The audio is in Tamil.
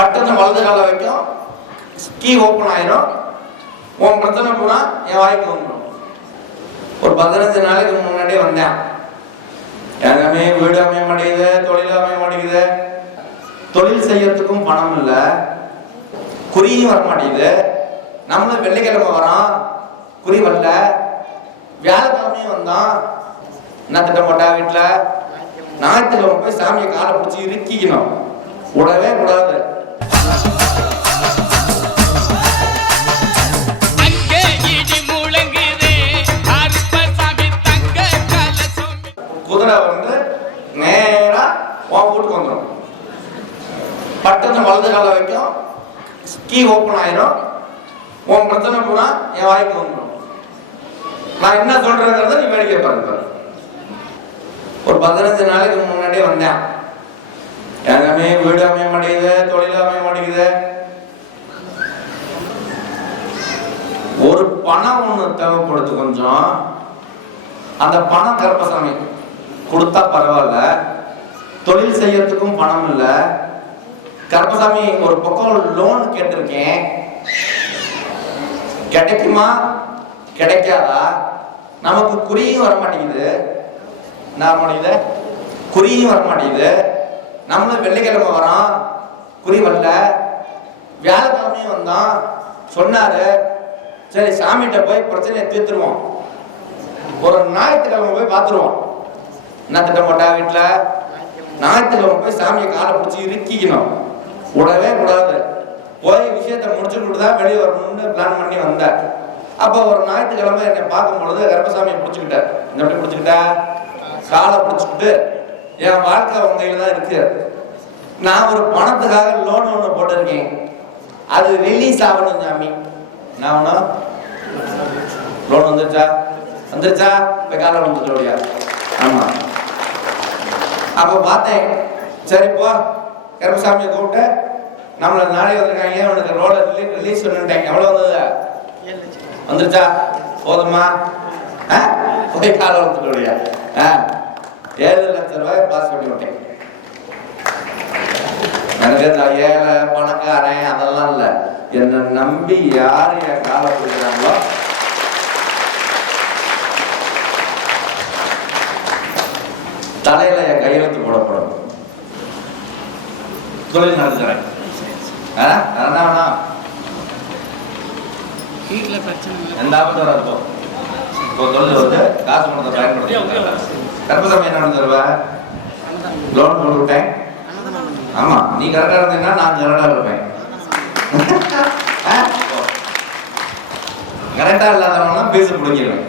பட்டத்தை வலது கால வைக்கும் கீ ஓப்பன் ஆயிரும். உன் பிரச்சனை போனால் என் வாய்க்கு வந்துடும் ஒரு பதினஞ்சு நாளைக்கு முன்னாடியே வந்தேன். எல்லாமே வீடு அமைய மாட்டேங்குது தொழில் அமைய மாட்டேங்குது தொழில் செய்யறதுக்கும் பணம் இல்லை. குறியும் வர மாட்டேங்குது நம்மளும் வெள்ளிக்கிழமை வரோம். குறி வரல. வியாழக்கிழமையும் வந்தோம். என்ன திட்டம் போட்டா வீட்டில்? ஞாயிற்றுக்கிழமை போய் சாமியை காலை பிடிச்சி இறுக்கிக்கணும். விடவே கூடாது உன் வந்துடும் பட்டத்தை வலது கால வைக்கும். கீ ஓப்பன் ஆயிரும். உன் பிரச்சனை போனா என் வாய்க்கு வந்துடும் நான் என்ன சொல்றேங்கிறத நீ வேடிக்கை பாருங்க ஒரு பதினஞ்சு நாளைக்கு முன்னாடியே வந்தேன். எல்லாமே வீடு அமைய மாட்டேங்குது தொழில் அமைய மாட்டேங்குது. ஒரு பணம் ஒண்ணு தேவைப்படுது கொஞ்சம். அந்த பணம் கருப்பசாமி கொடுத்தா பரவாயில்ல. தொழில் செய்யறதுக்கும் பணம் இல்ல. கருப்பசாமி ஒரு பக்கம் லோன் கேட்டிருக்கேன். கிடைக்குமா? கிடைக்காதா? நமக்கு குறியும் வர மாட்டேங்குது மாட்டேங்குது குறியும் வர மாட்டேங்குது நம்மளும் வெள்ளிக்கிழமை வரோம். குறி வரல. வியாழக்கிழமையும் வந்தோம். சொன்னாரு. சரி சாமிகிட்ட போய் பிரச்சனையை தீர்த்துருவோம். ஒரு ஞாயிற்றுக்கிழமை போய் பார்த்துருவோம். என்ன திட்டம் போட்டா வீட்டுல ஞாயிற்றுக்கிழமை போய் சாமியை காலை பிடிச்சி இறுக்கிக்கணும். விடவே கூடாது போய் விஷயத்த முடிச்சுட்டு தான் வெளியே வரணும்னு பிளான் பண்ணி வந்தேன். அப்போ ஒரு ஞாயிற்றுக்கிழமை என்னை பார்க்கும் பொழுது கர்ப்பசாமியை பிடிச்சிக்கிட்டேன் இந்த எப்படி பிடிச்சிக்கிட்டா? காலை பிடிச்சிக்கிட்டு என் வாழ்க்கை உங்க தான் இருக்கு. நான் ஒரு பணத்துக்காக லோன் ஒன்று போட்டிருக்கேன். அது ரிலீஸ் ஆகணும் சாமி. நான் ஒன்றும் லோன் வந்துருச்சா? வந்துருச்சா? இப்போ காலை வந்துட்டோடியா ஆமாம் அப்போ பார்த்தேன். சரி போ. கருப்பசாமியை கூப்பிட்டு நம்மளை நாளை வந்திருக்காங்க உனக்கு ரோலை ரிலீஸ் பண்ணிட்டாங்க எவ்வளோ வந்தது? வந்துருச்சா? போதுமா? ஆ? போய் கால வந்துட்டோடியா ஆ. ஏழு லட்சம் ரூபாய் பாஸ் பண்ணி விட்டேன். எனக்கு இந்த ஏழை பணக்காரன் அதெல்லாம் இல்லை. என்னை நம்பி யார் என் காலை கொடுக்குறாங்களோ தலையில என் கையெழுத்து போடப்படும் தொழில் வீட்டில் பிரச்சனை இல்லை. எந்த ஆபத்தும் வராது. இப்போ தொழில் வந்து காசு பணத்தை பயன்படுத்தி கர்ப்பசாமி என்ன பண்ணி தருவ லோன் போட்டு விட்டேன். ஆமா. நீ கரெக்டா இருந்தீங்கன்னா நான் கரெக்டா இருப்பேன். கரெக்டா இல்லாதவங்க பேச பிடிங்கிடுவேன்